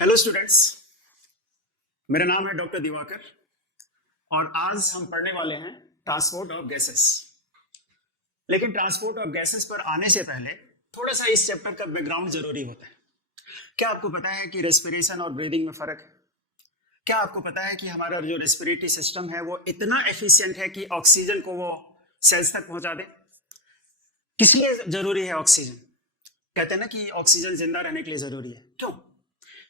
Hello students, मेरा नाम है डॉक्टर दिवाकर और आज हम पढ़ने वाले हैं ट्रांसपोर्ट ऑफ गैसेस। लेकिन ट्रांसपोर्ट ऑफ गैसेस पर आने से पहले थोड़ा सा इस चैप्टर का बैकग्राउंड जरूरी होता है। क्या आपको पता है कि रेस्पिरेशन और ब्रीदिंग में फर्क है? क्या आपको पता है कि हमारा जो रेस्पिरेटरी सिस्टम है वो इतना एफिशिएंट है कि ऑक्सीजन को वो सेल्स तक पहुंचा दे? किस लिए जरूरी है ऑक्सीजन? कहते हैं ना कि ऑक्सीजन जिंदा रहने के लिए जरूरी है। क्यों?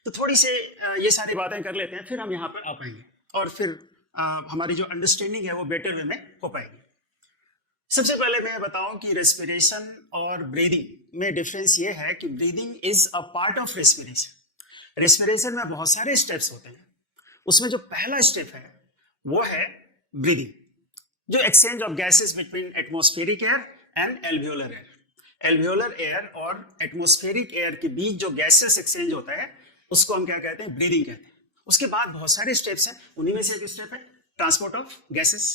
तो थोड़ी से ये सारी बातें कर लेते हैं, फिर हम यहाँ पर आ पाएंगे और फिर हमारी जो अंडरस्टैंडिंग है वो बेटर वे में हो पाएगी। सबसे पहले मैं बताऊं कि रेस्पिरेशन और ब्रीदिंग में डिफरेंस ये है कि breathing is a part of respiration. Respiration में बहुत सारे स्टेप्स होते हैं, उसमें जो पहला स्टेप है वो है ब्रीदिंग, जो exchange of gases between atmospheric air and alveolar air. Alveolar air और एटमॉस्फेरिक एयर के बीच जो गैसेस एक्सचेंज होता है उसको हम क्या कहते हैं? ब्रीदिंग कहते हैं। उसके बाद बहुत सारे स्टेप्स हैं, उन्हीं में से एक स्टेप है ट्रांसपोर्ट ऑफ गैसेस।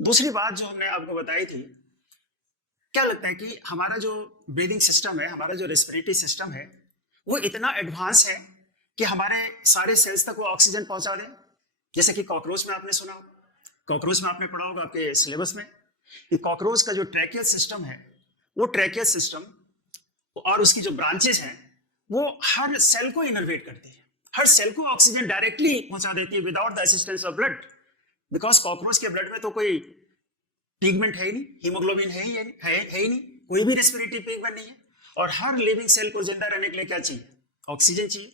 दूसरी बात जो हमने आपको बताई थी, क्या लगता है कि हमारा जो ब्रीदिंग सिस्टम है, हमारा जो रेस्पिरेटरी सिस्टम है, वो इतना एडवांस है कि हमारे सारे सेल्स तक वो ऑक्सीजन पहुंचा दे। जैसे कि कॉकरोच में आपने सुना होगा, कॉकरोच में आपने पढ़ा होगा आपके सिलेबस में कि कॉकरोच का जो ट्रैकियल सिस्टम है, वो ट्रैकियल सिस्टम और उसकी जो ब्रांचेस हैं वो हर सेल को इनर्वेट करती है, हर सेल को ऑक्सीजन डायरेक्टली पहुंचा देती है without the assistance of blood. Because cockroach के ब्लड में तो कोई पिगमेंट है ही नहीं, हीमोग्लोबिन है ही नहीं, कोई भी रेस्पिरेटरी पिगमेंट नहीं है। और हर लिविंग सेल को जिंदा रहने के लिए क्या चाहिए? ऑक्सीजन चाहिए।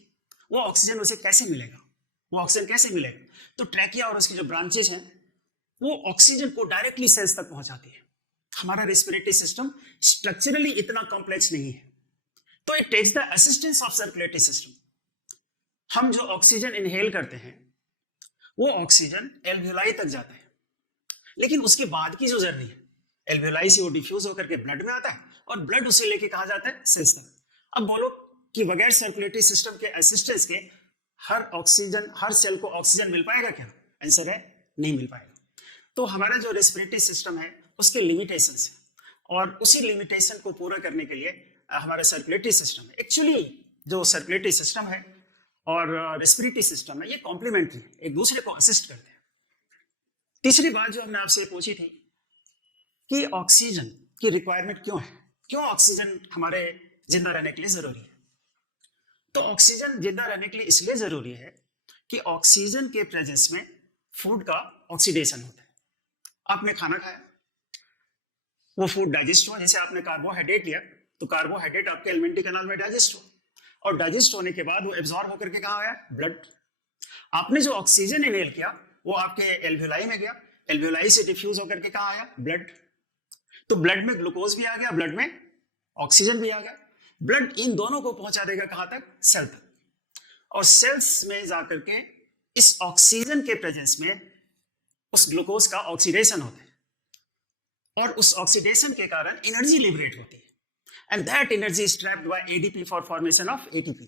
वो ऑक्सीजन उसे कैसे मिलेगा? वो ऑक्सीजन कैसे मिलेगा? तो ट्रैकिया और उसकी जो ब्रांचेस हैं वो ऑक्सीजन को डायरेक्टली सेल्स तक पहुंचाती है। हमारा रेस्पिरेटरी सिस्टम स्ट्रक्चरली इतना कॉम्प्लेक्स नहीं है, तो it takes the assistance of circulatory system. हम जो ऑक्सीजन इनहेल करते हैं वो ऑक्सीजन एल्वियोलाई तक जाता है, लेकिन उसके बाद की जो जर्नी है, एल्वियोलाई से वो डिफ्यूज होकर के ब्लड में आता है और ब्लड उसे लेके कहा जाता है सेल्स तक। अब बोलो कि बगैर सर्कुलेटरी सिस्टम के असिस्टेंस के हर सेल को ऑक्सीजन मिल पाएगा क्या? आंसर है नहीं मिल पाएगा। तो हमारा जो रेस्पिरेटरी सिस्टम है उसके लिमिटेशंस है और उसी लिमिटेशन को पूरा करने के लिए हमारा सर्कुलेटरी सिस्टम है। एक्चुअली जो सर्कुलेटरी सिस्टम है और रेस्पिरेटरी सिस्टम है ये कॉम्प्लीमेंट्री है, एक दूसरे को असिस्ट करते हैं। तीसरी बात जो हमने आपसे पूछी थी कि ऑक्सीजन की रिक्वायरमेंट क्यों है, क्यों ऑक्सीजन हमारे जिंदा रहने के लिए जरूरी है? तो ऑक्सीजन जिंदा रहने के लिए इसलिए जरूरी है कि ऑक्सीजन के प्रेजेंस में फूड का ऑक्सीडेशन होता है। आपने खाना खाया, वो फूड डाइजेस्ट हुआ, जैसे आपने कार्बोहाइड्रेट लिया तो कार्बोहाइड्रेट आपके एलिमेंट्री कैनाल में डाइजेस्ट हुआ और डाइजेस्ट होने के बाद वो एब्जॉर्ब होकर के कहाँ आया? ब्लड। आपने जो ऑक्सीजन इनहेल किया वो आपके एल्वियोलाई में गया, एल्वियोलाई से डिफ्यूज होकर के कहाँ आया? ब्लड। तो ब्लड में ग्लूकोज भी आ गया, ब्लड में ऑक्सीजन भी आ गया। ब्लड इन दोनों को पहुंचा देगा कहाँ तक? सेल तक। और सेल्स में जाकर के इस ऑक्सीजन के प्रेजेंस में उस ग्लूकोज का ऑक्सीडेशन होता है और उस ऑक्सीडेशन के कारण एनर्जी लिबरेट होती है and that energy is trapped by ADP for formation of ATP।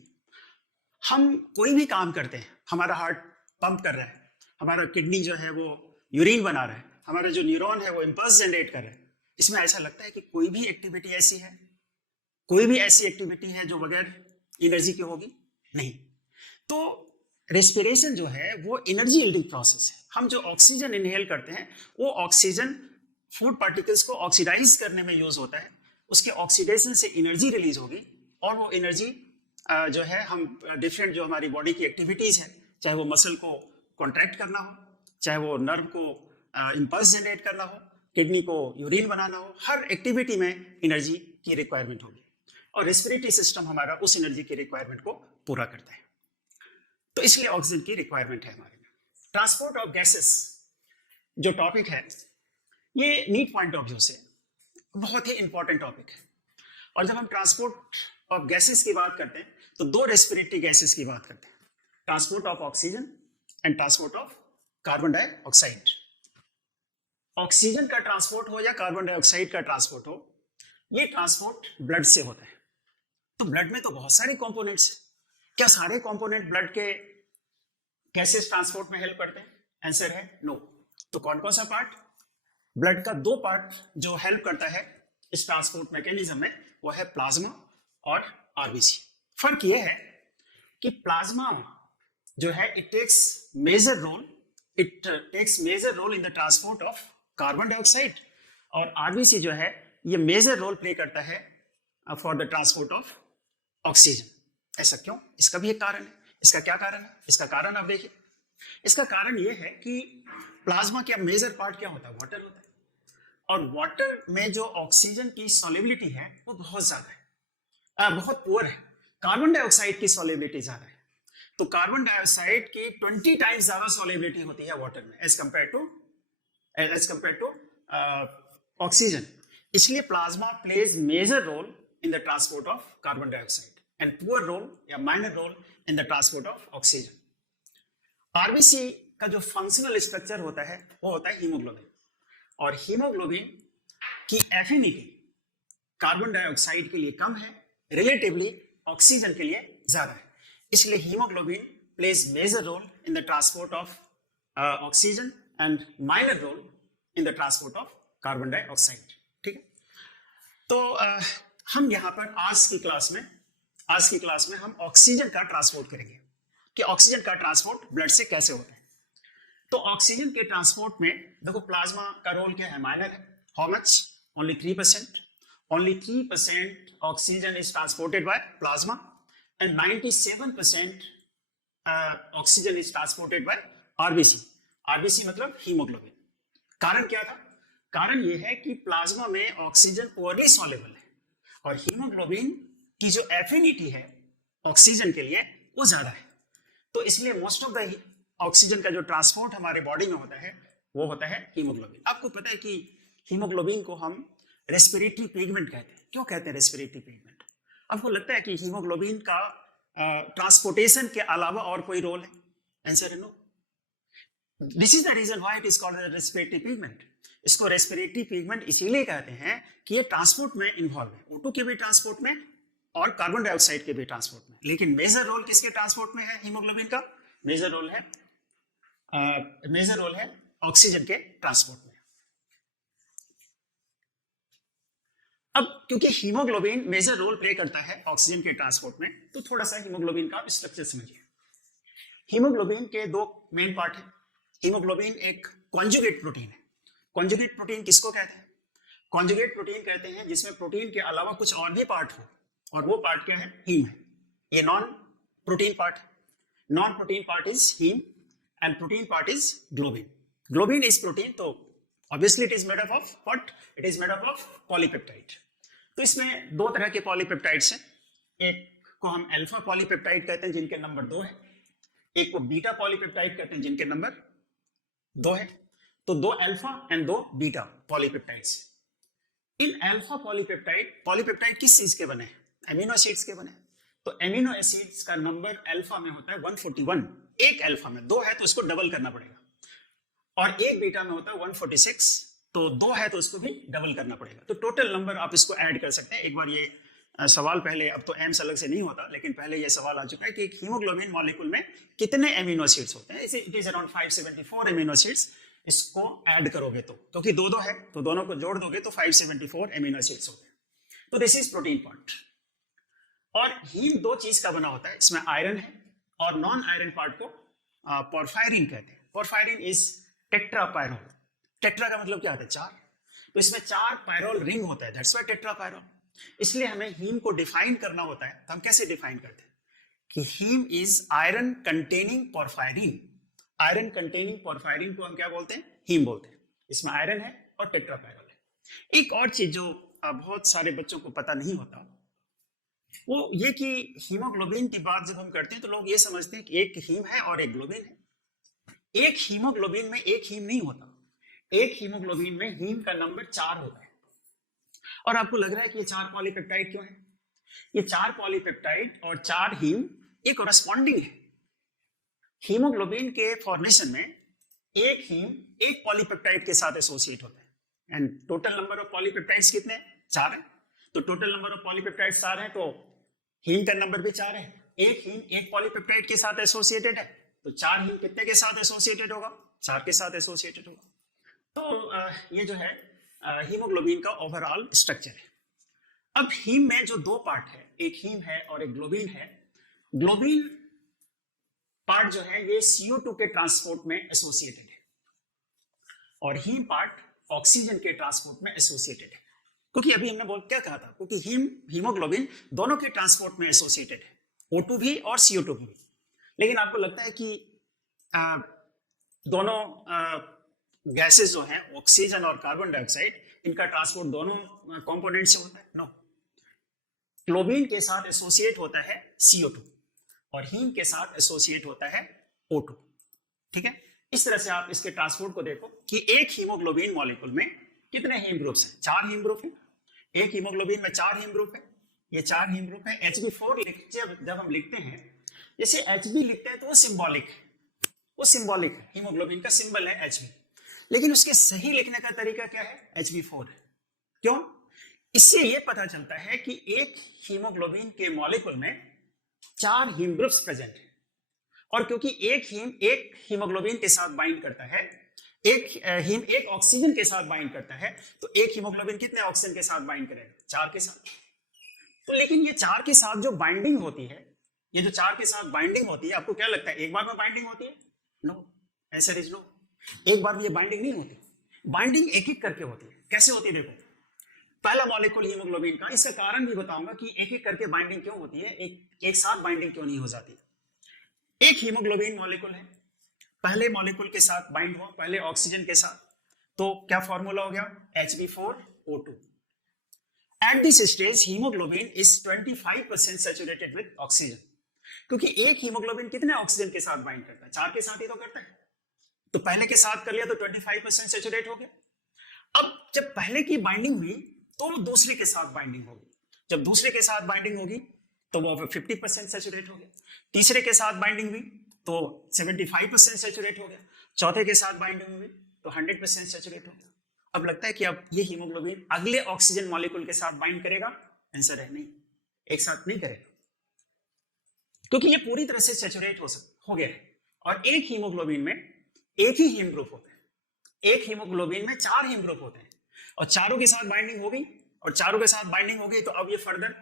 हम कोई भी काम करते हैं, हमारा हार्ट पंप कर रहा है, हमारा किडनी जो है वो यूरिन बना रहा है, हमारा जो न्यूरॉन है वो इंपल्स जनरेट कर रहा है। इसमें ऐसा लगता है कि कोई भी एक्टिविटी ऐसी है, कोई भी ऐसी एक्टिविटी है जो बगैर एनर्जी की होगी? नहीं। तो रेस्पिरेशन जो है वो एनर्जी यील्डिंग प्रोसेस है। हम जो ऑक्सीजन इनहेल करते हैं वो ऑक्सीजन फूड पार्टिकल्स को ऑक्सीडाइज करने में यूज होता है, उसके ऑक्सीडेशन से एनर्जी रिलीज होगी और वो एनर्जी जो है हम डिफरेंट जो हमारी बॉडी की एक्टिविटीज हैं, चाहे वो मसल को कॉन्ट्रैक्ट करना हो, चाहे वो नर्व को इंपल्स जनरेट करना हो, किडनी को यूरिन बनाना हो, हर एक्टिविटी में एनर्जी की रिक्वायरमेंट होगी और रेस्पिरेटरी सिस्टम हमारा उस एनर्जी की रिक्वायरमेंट को पूरा करता है। तो इसलिए ऑक्सीजन की रिक्वायरमेंट है हमारे में। ट्रांसपोर्ट ऑफ गैसेस जो टॉपिक है ये नीट पॉइंट ऑफ व्यू से बहुत ही इंपॉर्टेंट टॉपिक है। और जब हम ट्रांसपोर्ट ऑफ गैसेस की बात करते हैं तो दो रेस्पिरेटरी गैसेस की बात करते हैं, transport of oxygen and transport of carbon dioxide. Oxygen का ट्रांसपोर्ट हो या कार्बन डाइऑक्साइड का ट्रांसपोर्ट हो, ये ट्रांसपोर्ट ब्लड से होता है। तो ब्लड में तो बहुत सारे कंपोनेंट्स हैं, क्या सारे कंपोनेंट ब्लड के गैसेस ट्रांसपोर्ट में हेल्प करते हैं? आंसर है नो। तो कौन कौन सा पार्ट? ब्लड का दो पार्ट जो हेल्प करता है इस ट्रांसपोर्ट मैकेनिज्म में वो है प्लाज्मा और आरबीसी। फर्क ये है कि प्लाज्मा जो है it takes major role in the transport of carbon dioxide, और आरबीसी जो है ये मेजर रोल प्ले करता है for the transport of oxygen. ऐसा क्यों? इसका भी एक कारण है। इसका क्या कारण है? इसका कारण आप देखिए, इसका कारण ये है कि प्लाज्मा का मेजर पार्ट क्या होता है? वाटर होता है, और वाटर में जो ऑक्सीजन की सॉल्युबिलिटी है वो बहुत ज्यादा है, बहुत पुअर है। कार्बन डाइऑक्साइड की सॉल्युबिलिटी ज्यादा है, तो कार्बन डाइऑक्साइड की 20 टाइम्स ज्यादा सॉल्युबिलिटी होती है वाटर में एज कंपेयर टू ऑक्सीजन। इसलिए plasma plays major role in the transport of carbon dioxide and poor role या minor role in the transport of oxygen. RBC का जो फंक्शनल स्ट्रक्चर होता है वो होता है हीमोग्लोबिन, और हीमोग्लोबिन की एफिनिटी कार्बन डाइऑक्साइड के लिए कम है, रिलेटिवली ऑक्सीजन के लिए ज्यादा है। इसलिए haemoglobin plays major role in the transport of oxygen and minor role in the transport of carbon dioxide. ठीक है, तो हम यहाँ पर आज की क्लास में हम ऑक्सीजन का ट्रांसपोर्ट करेंगे कि ऑक्सीजन का ट्रांसपोर्ट ब्लड से कैसे होता है। तो ऑक्सीजन के ट्रांसपोर्ट में देखो प्लाज्मा का रोल क्या है? माइनर है। How much? Only 3%। Only 3% oxygen is transported by plasma and 97% oxygen is transported by RBC. RBC मतलब हीमोग्लोबिन। कारण क्या था? कारण यह है कि प्लाज्मा में ऑक्सीजन पुअरली सॉल्युबल है, और हीमोग्लोबिन की जो एफिनिटी है ऑक्सीजन के लिए वो ज्यादा है। तो इसलिए मोस्ट ऑफ द ऑक्सीजन का जो ट्रांसपोर्ट हमारे बॉडी में होता है वो होता है हीमोग्लोबिन। आपको पता है कि हीमोग्लोबिन को हम रेस्पिरेटरी पिगमेंट कहते हैं। क्यों कहते हैं रेस्पिरेटरी पिगमेंट? आपको लगता है कि हीमोग्लोबिन का ट्रांसपोर्टेशन के अलावा और कोई रोल है? आंसर है no. This is the reason why it is called respiratory pigment. इसको रेस्पिरेटरी पिगमेंट इसीलिए कहते हैं कि ये ट्रांसपोर्ट में इन्वॉल्व है, O2 के भी ट्रांसपोर्ट में और कार्बन डाइऑक्साइड के भी ट्रांसपोर्ट में। लेकिन मेजर रोल किसके ट्रांसपोर्ट में है? हीमोग्लोबिन का मेजर रोल है ऑक्सीजन के ट्रांसपोर्ट में। अब क्योंकि हीमोग्लोबिन मेजर रोल प्ले करता है ऑक्सीजन के ट्रांसपोर्ट में, तो थोड़ा सा हीमोग्लोबिन का स्ट्रक्चर समझिए। हीमोग्लोबिन के दो मेन पार्ट है। हीमोग्लोबिन एक कॉन्जुगेट प्रोटीन है। कॉन्जुगेट प्रोटीन किसको कहते हैं? कॉन्जुगेट प्रोटीन कहते हैं जिसमें प्रोटीन के अलावा कुछ और भी पार्ट हो, और वो पार्ट क्या है? हीम है। ये नॉन प्रोटीन पार्ट है। Non protein part is heme and protein part is globin. Globin is protein, तो obviously it is made up of what? It is made up of polypeptide. तो इसमें दो तरह के पॉलीपेप्टाइड्स हैं। एक को हम अल्फा पॉलीपेप्टाइड कहते हैं जिनके नंबर 2 है, एक को बीटा पॉलीपेप्टाइड कहते हैं जिनके नंबर 2 है। तो 2 alpha and 2 beta polypeptides. In alpha polypeptide किस चीज के बने हैं? एमिनो एसिड्स के बने। तो एमिनो एसिड्स का नंबर अल्फा में होता है 141। एक अल्फा में 2 है तो इसको डबल करना पड़ेगा, और एक बीटा में होता है 146, तो 2 है तो इसको भी डबल करना पड़ेगा। तो टोटल नंबर आप इसको ऐड कर सकते हैं। एक बार ये सवाल पहले, अब तो एम्स अलग से नहीं होता, लेकिन पहले ये सवाल आ चुका है कि एक हीमोग्लोबिन मॉलिक्यूल में कितने एमिनो एसिड्स होते हैं। It is around 574 amino acids. इसको ऐड करोगे तो, क्योंकि 2 है तो दोनों को जोड़ दोगे तो 574 एमिनो एसिड्स होते हैं। तो दिस इज प्रोटीन पार्ट। और हीम 2 चीज का बना होता है, इसमें आयरन है, और नॉन आयरन पार्ट को पोरफायरिन कहते हैं। Porphyrin is टेट्रापायरोल। टेट्रा का मतलब क्या होता है? 4। तो इसमें 4 पायरोल रिंग होता है, दैट्स व्हाई टेट्रापायरोल। इसलिए हमें हीम को डिफाइन करना होता है। तो हम कैसे डिफाइन करते हैं कि haem is iron containing porphyrin. Iron containing porphyrin को हम क्या बोलते हैं? हीम बोलते हैं। इसमें आयरन है और टेट्रापायरोल है। एक और चीज जो बहुत सारे बच्चों को पता नहीं होता वो ये कि हीमोग्लोबिन की बात जब हम करते हैं तो लोग ये समझते हैं कि एक हीम है और एक ग्लोबिन है। एक हीमोग्लोबिन में एक हीम नहीं होता। एक हीमोग्लोबिन में हीम का नंबर 4 होता है। और आपको लग रहा है कि ये 4 पॉलीपेप्टाइड क्यों है? ये 4 पॉलीपेप्टाइड और 4 हीम ये कोरस्पॉन्डिंग है। हीमोग्लोबिन के फॉर्मेशन में एक हीम एक पॉलीपेप्टाइड के साथ एसोसिएट होता है। And total number of polypeptides कितने हैं? 4 है। तो टोटल नंबर ऑफ पॉलीपेप्टाइड्स 4 है, तो हीम का नंबर भी 4 है। एक हीम एक पॉलीपेप्टाइड के साथ एसोसिएटेड है, तो 4 हीम कितने के साथ एसोसिएटेड होगा? 4 के साथ एसोसिएटेड होगा। तो ये जो है हीमोग्लोबिन का ओवरऑल स्ट्रक्चर है। अब हीम में जो 2 पार्ट है, एक हीम है और एक ग्लोबिन है। ग्लोबिन पार्ट जो है ये CO2 के ट्रांसपोर्ट में एसोसिएटेड है और हीम पार्ट ऑक्सीजन के ट्रांसपोर्ट में एसोसिएटेड है। क्योंकि अभी हमने क्या कहा था, क्योंकि हीमोग्लोबिन दोनों के ट्रांसपोर्ट में एसोसिएटेड है, O2 भी और CO2 भी। लेकिन आपको लगता है कि दोनों गैसेस जो हैं ऑक्सीजन और कार्बन डाइऑक्साइड, इनका ट्रांसपोर्ट दोनों कंपोनेंट से होता है? नो। क्लोरीन के साथ एसोसिएट होता है CO2 और हीम के साथ एसोसिएट होता है O2। ठीक है, इस तरह से आप इसके ट्रांसपोर्ट को देखो कि एक हीमोग्लोबिन मॉलिक्यूल में कितने हीम ग्रुप्स हैं? 4 हीम ग्रुप हैं। एक हीमोग्लोबिन में 4 हीम ग्रुप है, ये 4 हीम ग्रुप है। Hb4 जब हम लिखते हैं, जैसे Hb लिखते हैं तो वो सिंबॉलिक है, वो सिंबॉलिक है, हीमोग्लोबिन का सिंबल है Hb, लेकिन उसके सही लिखने का तरीका क्या है? Hb4 है। क्यों? इससे ये पता चलता है कि एक हीमोग्लोबिन के मॉलिक्यूल में 4 हीम ग्रुप्स प्रेजेंट है और क्योंकि एक हीमोग्लोबिन के साथ बाइंड करता है, एक ऑक्सीजन के साथ बाइंड करता है, तो एक हीमोग्लोबिन कितने ऑक्सीजन के साथ बाइंड करेगा? 4 के साथ। तो लेकिन ये 4 के साथ जो बाइंडिंग होती है, ये जो 4 के साथ बाइंडिंग होती है, आपको क्या लगता है एक बार में बाइंडिंग होती है? No, answer is no. एक बार में ये बाइंडिंग नहीं होती, बाइंडिंग एक एक करके होती है। कैसे होती है? देखो, पहला मॉलिक्यूल हीमोग्लोबिन का, इसका कारण भी बताऊंगा कि एक एक करके बाइंडिंग क्यों होती है, एक साथ बाइंडिंग क्यों नहीं हो जाती। एक हीमोग्लोबिन मॉलिक्यूल है, पहले मॉलिक्यूल के साथ बाइंड हुआ, पहले ऑक्सीजन के साथ, तो क्या फॉर्मूला हो गया? Hb4O2। At this stage haemoglobin is 25% saturated with oxygen, क्योंकि एक हीमोग्लोबिन कितने ऑक्सीजन के साथ बाइंड करता है? 4 के साथ ही तो करता है। तो पहले के साथ कर लिया तो 25% सैचुरेट हो गया। अब जब पहले की बाइंडिंग हुई तो दूसरे के साथ बाइंडिंग होगी, जब दूसरे के साथ बाइंडिंग होगी तो वो 50% सैचुरेट हो गया। तीसरे के साथ बाइंडिंग हुई तो 75% सैचुरेट हो गया। चौथे के साथ बाइंडिंग हुई तो 100% सैचुरेट हो गया। अब लगता है कि अब ये हीमोग्लोबिन अगले ऑक्सीजन मॉलिक्यूल के साथ बाइंड करेगा? आंसर है नहीं, एक साथ नहीं करेगा, क्योंकि ये पूरी तरह से सैचुरेट हो गया है। और एक हीमोग्लोबिन में एक ही हीम ग्रुप होता है, एक हीमोग्लोबिन में 4 हीम ग्रुप होते हैं और चारों के साथ बाइंडिंग हो गई, और चारों के साथ बाइंडिंग हो गई तो अब ये फर्दर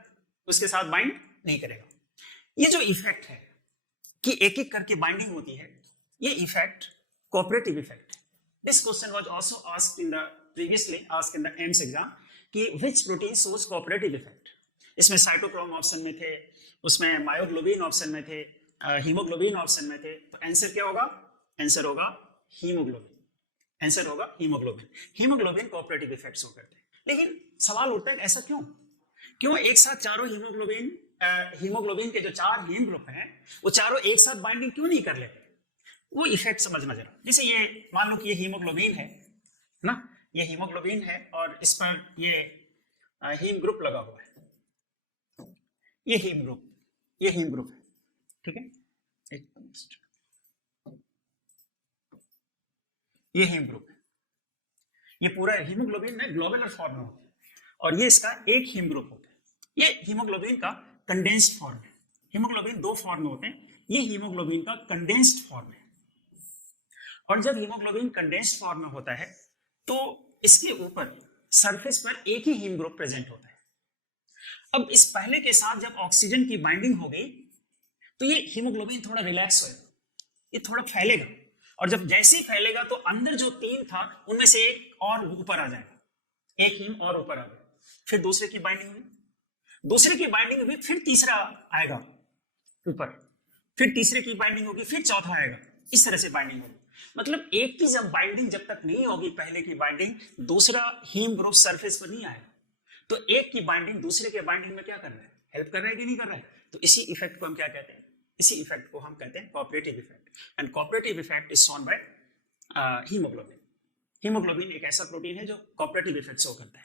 उसके साथ बाइंड नहीं करेगा। ये जो इफेक्ट है कि एक एक करके बाइंडिंग होती है, ये इफेक्ट कोऑपरेटिव इफेक्ट है। This question was also asked in the previously asked in the AIIMS exam कि which protein shows cooperative effect. इसमें साइटोक्रोम ऑप्शन में थे, उसमें मायोग्लोबिन ऑप्शन में थे, हीमोग्लोबिन ऑप्शन में थे। तो आंसर क्या होगा? आंसर होगा हीमोग्लोबिन। आंसर होगा haemoglobin. Haemoglobin cooperative effect show करते हैं। लेकिन सवाल उठता है ऐसा क्यों एक साथ चारों हीमोग्लोबिन के जो 4 हीम ग्रुप हैं वो चारों एक साथ बाइंडिंग क्यों नहीं कर लेते? वो इफेक्ट समझना जरा। जैसे ये मान लो कि ये हीमोग्लोबिन है ना, ये हीमोग्लोबिन है और इस पर ये हीम ग्रुप लगा हुआ है, ये हीम ग्रुप है, ठीक है, ये हीम ग्रुप है। ये पूरा हीमोग्लोबिन में ग्लोबुलर फॉर्म में होता है और ये इसका एक हीम ग्रुप होता है। ये हीमोग्लोबिन का कंडेंस्ड फॉर्म है। हीमोग्लोबिन 2 फॉर्म में होते हैं, ये हीमोग्लोबिन का कंडेंस्ड फॉर्म है। और जब हीमोग्लोबिन कंडेंस्ड फॉर्म में होता है तो इसके ऊपर सरफेस पर एक ही हीम ग्रुप प्रेजेंट होता है। अब इस पहले के साथ जब ऑक्सीजन की बाइंडिंग हो गई तो ये हीमोग्लोबिन थोड़ा रिलैक्स होगा, ये थोड़ा फैलेगा, और जब जैसे ही फैलेगा तो अंदर जो 3 था उनमें से एक और ऊपर आ जाएगा, एक हीम और ऊपर आ गया। फिर दूसरे की बाइंडिंग हुई, दूसरे की बाइंडिंग हुई, फिर तीसरा आएगा ऊपर, फिर तीसरे की बाइंडिंग होगी, फिर चौथा आएगा। इस तरह से बाइंडिंग होगी। मतलब एक की जब बाइंडिंग जब तक नहीं होगी, पहले की बाइंडिंग, दूसरा हीम ग्रुप सरफेस पर नहीं आएगा। तो एक की बाइंडिंग दूसरे के बाइंडिंग में क्या कर रहा है? हेल्प कर रहा है कि नहीं कर रहा है? तो इसी इफेक्ट को हम क्या कहते हैं? इसी इफेक्ट को हम कहते हैं cooperative effect. And cooperative effect is shown by haemoglobin. Haemoglobin एक ऐसा प्रोटीन है जो कोऑपरेटिव इफेक्ट शो करता है।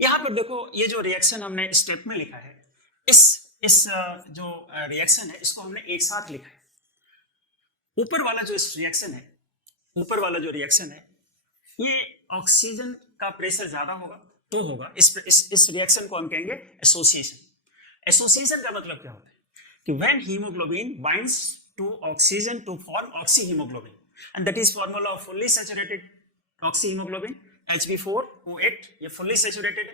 यहां पर देखो, ये जो रिएक्शन हमने स्टेप में लिखा है, इस जो रिएक्शन है इसको हमने एक साथ लिखा है। ऊपर वाला जो रिएक्शन है, ये ऑक्सीजन का प्रेशर ज्यादा होगा तो होगा। इस रिएक्शन को हम कहेंगे एसोसिएशन। एसोसिएशन का मतलब क्या होता है कि when haemoglobin binds to oxygen to form oxyhaemoglobin, and that is formula of fully saturated oxyhaemoglobin Hb4O8। ये फुल्ली सैचुरेटेड है।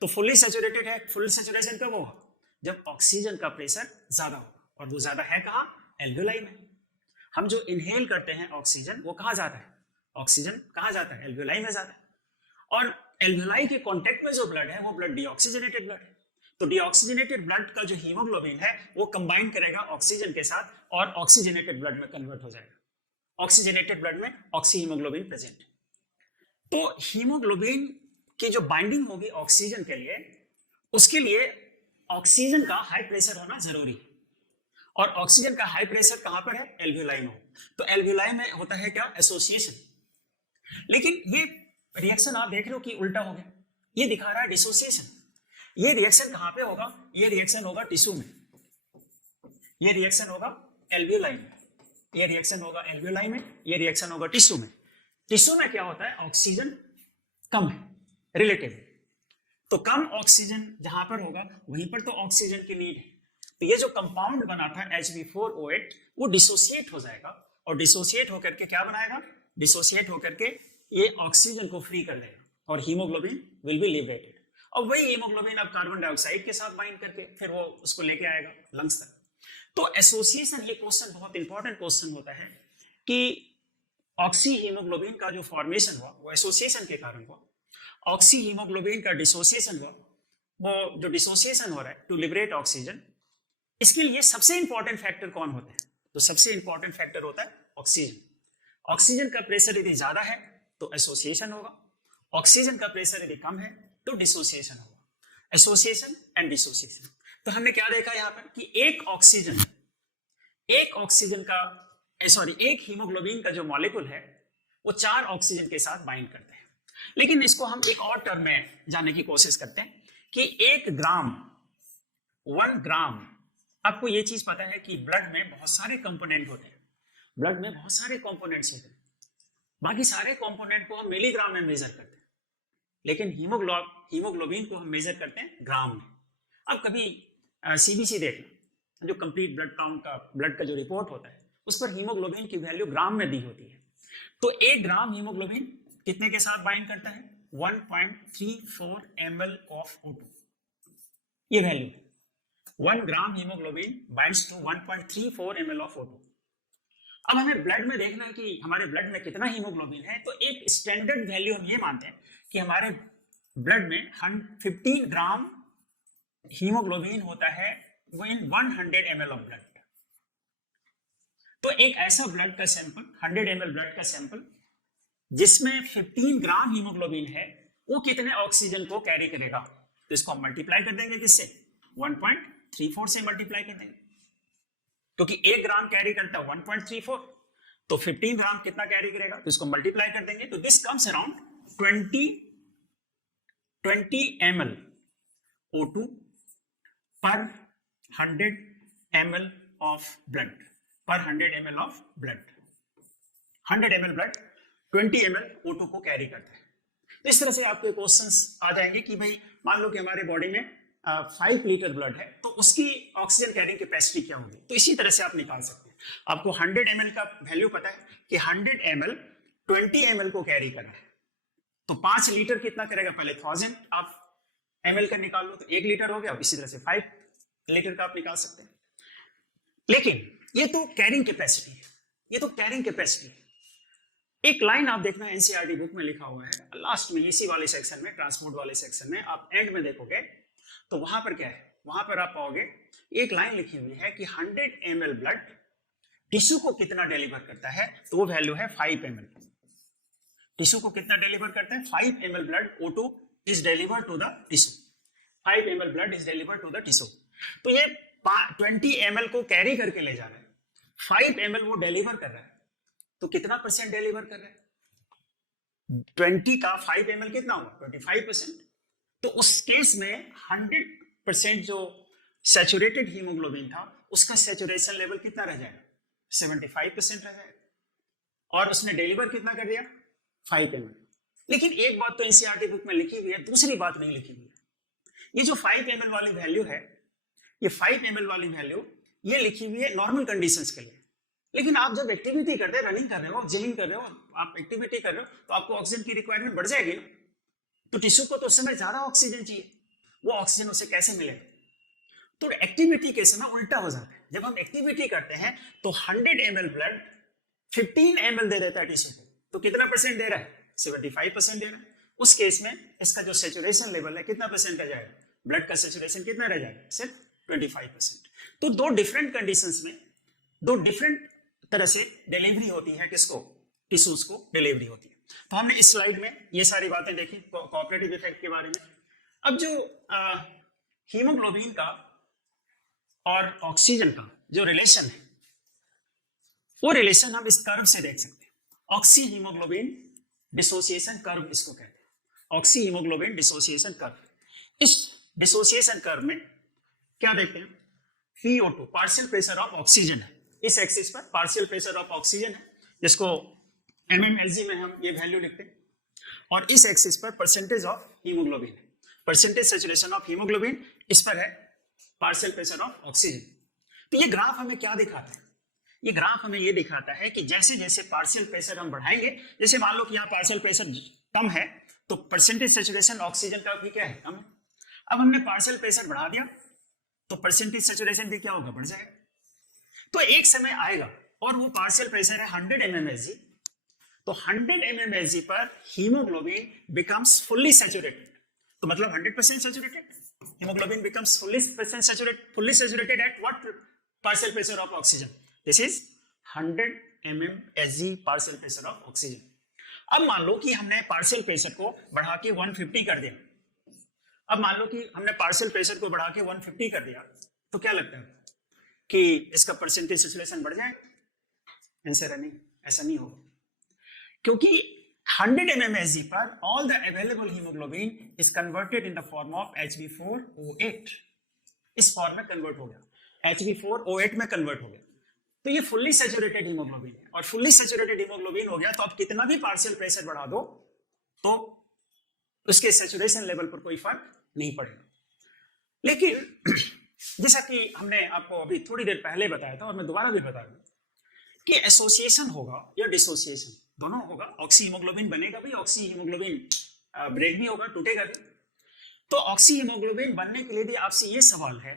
तो फुल्ली सैचुरेटेड है, फुल सैचुरेशन कब होगा? जब ऑक्सीजन का प्रेशर ज्यादा होगा, और वो ज्यादा है कहाँ? एल्वियोलाई में। हम जो इनहेल करते हैं ऑक्सीजन, वो कहाँ जाता है? ऑक्सीजन कहाँ जाता है? एल्वियोलाई में जाता है। और एल्वियोलाई के कांटेक्ट में जो ब्लड है वो ब्लड डीऑक्सीजनेटेड ब्लड है। तो डीऑक्सीजनेटेड ब्लड का जो हीमोग्लोबिन है वो कंबाइन करेगा ऑक्सीजन के साथ और ऑक्सीजनेटेड ब्लड में कन्वर्ट हो जाएगा। ऑक्सीजनेटेड ब्लड में ऑक्सी हीमोग्लोबिन प्रेजेंट। तो हीमोग्लोबिन की जो बाइंडिंग होगी ऑक्सीजन के लिए, उसके लिए ऑक्सीजन का हाई प्रेशर होना जरूरी है। और ऑक्सीजन का हाई प्रेशर कहां पर है? एल्वियोलाई में। तो एल्वियोलाई में होता है क्या? एसोसिएशन। लेकिन ये रिएक्शन आप देख रहे हो कि उल्टा हो गया, ये दिखा रहा है डिसोसिएशन। ये रिएक्शन कहां पे होगा? ये रिएक्शन होगा टिश्यू में, ये रिएक्शन होगा एल्वियोलाई में, ये रिएक्शन होगा एल्वियोलाई में, ये रिएक्शन होगा टिश्यू में। टिश्यू में क्या होता है? ऑक्सीजन कम है रिलेटिव, तो कम ऑक्सीजन जहां पर होगा वहीं पर तो ऑक्सीजन की नीड है। तो ये जो कंपाउंड बना था Hb4O8 वो डिसोसिएट हो जाएगा, और डिसोसिएट होकर के क्या बनाएगा? डिसोसिएट होकर के ये ऑक्सीजन को फ्री कर देगा और हीमोग्लोबिन विल बी लिबरेटेड। और वही हीमोग्लोबिन अब कार्बन डाइऑक्साइड के साथ बाइंड करके फिर वो उसको लेके आएगा लंग्स तक। तो एसोसिएशन, ये क्वेश्चन बहुत इंपॉर्टेंट क्वेश्चन होता है कि ऑक्सी हीमोग्लोबिन का जो फॉर्मेशन हुआ वो एसोसिएशन के कारण हुआ। ऑक्सी हीमोग्लोबिन का डिसोसिएशन हुआ, वो जो डिसोसिएशन हो रहा है टू लिबरेट ऑक्सीजन, इसके लिए सबसे इंपॉर्टेंट फैक्टर कौन होता है? तो सबसे इंपॉर्टेंट फैक्टर होता है ऑक्सीजन। ऑक्सीजन का प्रेशर यदि ज्यादा है तो एसोसिएशन होगा, ऑक्सीजन का प्रेशर यदि कम है तो डिसोसिएशन होगा। Association and dissociation. तो हमने क्या देखा यहाँ पर कि एक हीमोग्लोबिन का जो मॉलिक्यूल है वो 4 ऑक्सीजन के साथ बाइंड करते हैं। लेकिन इसको हम एक और टर्म में जानने की कोशिश करते हैं कि 1 ग्राम, आपको ये चीज पता है कि ब्लड में बहुत सारे कंपोनेंट होते हैं, ब्लड में बहुत सारे कंपोनेंट्स होते हैं, बाकी सारे कंपोनेंट को हम मिलीग्राम में मेजर करते हैं, लेकिन हीमोग्लोबिन को हम मेजर करते हैं ग्राम में। अब कभी सीबीसी देखना, जो कंप्लीट ब्लड काउंट का, ब्लड का जो रिपोर्ट होता है उस पर हीमोग्लोबिन की वैल्यू ग्राम में दी होती है। तो 1 ग्राम हीमोग्लोबिन कितने के साथ बाइंड करता है? 1.34 ml ऑफ O2। ये वैल्यू है, 1 gram haemoglobin binds to 1.34 ml of O2। अब हमें ब्लड में देखना है कि हमारे ब्लड में कितना हीमोग्लोबिन है। तो एक स्टैंडर्ड वैल्यू हम ये मानते हैं कि हमारे ब्लड में 15 ग्राम हीमोग्लोबिन होता है इन 100 ml ऑफ ब्लड। तो एक ऐसा ब्लड का सैंपल, 100 ml ब्लड का सैंपल जिसमें 15 ग्राम हीमोग्लोबिन है, वो कितने ऑक्सीजन को कैरी करेगा? तो इसको हम मल्टीप्लाई कर देंगे किससे? 1.34 से मल्टीप्लाई कर देंगे, क्योंकि 1 ग्राम कैरी करता है 1.34, तो 15 ग्राम कितना कैरी करेगा? तो इसको मल्टीप्लाई कर देंगे, तो this comes around 20 ml O2 पर 100 ml ऑफ ब्लड, पर 100 ml of blood. 100 ml blood 20 ml O2 को कैरी करता है। तो इस तरह से आपके क्वेश्चंस आ जाएंगे कि भाई मान लो कि हमारे बॉडी में 5 लीटर ब्लड है, तो उसकी ऑक्सीजन कैरिंग कैपेसिटी क्या होगी? तो इसी तरह से आप निकाल सकते हैं। आपको 100 ml का वैल्यू पता है कि 100 ml 20 ml को कैरी कर रहा है, तो 5 लीटर कितना करेगा? पहले 1000 आप ml का निकाल लो तो 1 लीटर हो गया। इसी तरह से 5 लीटर का आप निकाल सकते हैं। लेकिन ये तो कैरिंग कैपेसिटी है, ये तो कैरिंग कैपेसिटी है। एक लाइन आप देखना एनसीईआरटी बुक में लिखा हुआ है, लास्ट में इसी वाले सेक्शन में, ट्रांसपोर्ट वाले सेक्शन में आप एंड में देखोगे तो वहां पर क्या है? वहां पर आप पाओगे एक लाइन लिखी हुई है कि 100 ml ब्लड टिश्यू को कितना डिलीवर करता है? तो वो वैल्यू है 5 ml। टिश्यू को कितना डिलीवर करता है? 5 ml blood O2 is delivered to the tissue. 5 ml blood is delivered to the tissue. तो ये 20 ml को कैरी करके ले जा रहा है, 5 ml वो डिलीवर कर रहा है, तो कितना परसेंट डिलीवर कर रहा है? 20 का 5 ml कितना होगा? 25%। तो उस केस में 100% जो सैचुरेटेड हीमोग्लोबिन था उसका सैचुरेशन लेवल कितना रह जाएगा? 75% रह जाएगा, और उसने डिलीवर कितना कर दिया? 5 ml। लेकिन एक बात तो एनसीईआरटी बुक में लिखी हुई है, दूसरी बात नहीं लिखी हुई है। ये जो 5 ml वाली वैल्यू है, ये 5 ml वाली वैल्यू ये लिखी हुई है नॉर्मल कंडीशंस के लिए। लेकिन आप जब एक्टिविटी करते हैं, रनिंग कर रहे हो, जिमिंग कर रहे हो, आप एक्टिविटी कर रहे हो, तो आपको ऑक्सीजन की रिक्वायरमेंट बढ़ जाएगी ना। तो टिश्यू को तो उस समय ज्यादा ऑक्सीजन चाहिए, वो ऑक्सीजन उसे कैसे मिलेगा? तो एक्टिविटी के समय उल्टा हो जाता है, जब हम एक्टिविटी करते हैं तो 100 ml ब्लड 15 ml दे देता है टिश्यू को, तो कितना परसेंट दे रहा है? 75% दे रहा है। उस केस में इसका जो सेचुरेशन लेवल है कितना परसेंट का जाएगा? ब्लड का सेचुरेशन कितना रह जाएगा? सिर्फ 25%। तो दो डिफरेंट कंडीशंस में दो डिफरेंट तरह से डिलीवरी होती है, किसको? टिश्यूज को डिलीवरी होती है। तो हमने इस स्लाइड में ये सारी बातें देखी कोऑपरेटिव इफेक्ट के बारे में। अब जो हीमोग्लोबिन का और ऑक्सीजन का जो रिलेशन है, वो रिलेशन हम इस कर्व से देख सकते हैं। ऑक्सी हीमोग्लोबिन डिसोसिएशन कर्व इसको कहते हैं, ऑक्सी हीमोग्लोबिन डिसोसिएशन कर्व। इस डिसोसिएशन कर्व में क्या देखते हैं? PO2 partial pressure of oxygen है, इस एक्सिस पर पार्शियल प्रेशर ऑफ ऑक्सीजन है, जिसको mmHg में हम ये वैल्यू लिखते हैं, और इस एक्सिस पर परसेंटेज ऑफ हीमोग्लोबिन है, परसेंटेज सैचुरेशन ऑफ हीमोग्लोबिन, इस पर है पार्शियल प्रेशर ऑफ ऑक्सीजन। तो ये ग्राफ हमें क्या दिखाता है? ये ग्राफ हमें ये दिखाता है कि जैसे जैसे पार्शियल प्रेशर हम बढ़ाएंगे, जैसे मान लो कि यहाँ पार्शियल प्रेशर कम है तो परसेंटेज सैचुरेशन ऑक्सीजन का भी क्या है? कम है। अब हमने पार्शियल प्रेशर बढ़ा दिया तो परसेंटेज सैचुरेशन भी क्या होगा? बढ़ जाएगा। तो एक समय आएगा और वो पार्शियल प्रेशर है 100 mmHg, तो 100 mmHg पर हीमोग्लोबिन बिकम्स फुल्ली सैचुरेटेड, तो मतलब 100% saturated. Haemoglobin becomes fully saturated at what partial pressure of oxygen? This is 100 mmHg partial pressure of oxygen. अब मान लो कि हमने पार्शियल प्रेशर को बढ़ा के 150 कर दिया। अब मान लो कि हमने पार्शियल प्रेशर को बढ़ा के 150 कर दिया, तो क्या लगता है कि इसका परसेंटेज सैचुरेशन बढ़ जाए? आंसर है नहीं, ऐसा नहीं होगा, क्योंकि 100 mmHg पर all the available hemoglobin is converted in the form of Hb4O8, इस फॉर्म में कन्वर्ट हो गया, Hb4O8 में कन्वर्ट हो गया। तो ये फुल्ली सैचुरेटेड हीमोग्लोबिन है, और फुल्ली सैचुरेटेड हीमोग्लोबिन हो गया तो आप कितना भी पार्शियल प्रेशर बढ़ा दो तो उसके सैचुरेशन लेवल पर कोई फर्क नहीं पड़ेगा। लेकिन जैसा कि हमने आपको अभी थोड़ी देर पहले बताया था और मैं दोबारा भी बता दूं कि एसोसिएशन होगा या डिसोसिएशन, दोनों होगा। ऑक्सी हीमोग्लोबिन बनेगा भी, ऑक्सी हीमोग्लोबिन ब्रेक भी होगा, टूटेगा भी। तो ऑक्सी हीमोग्लोबिन बनने के लिए भी आपसे ये सवाल है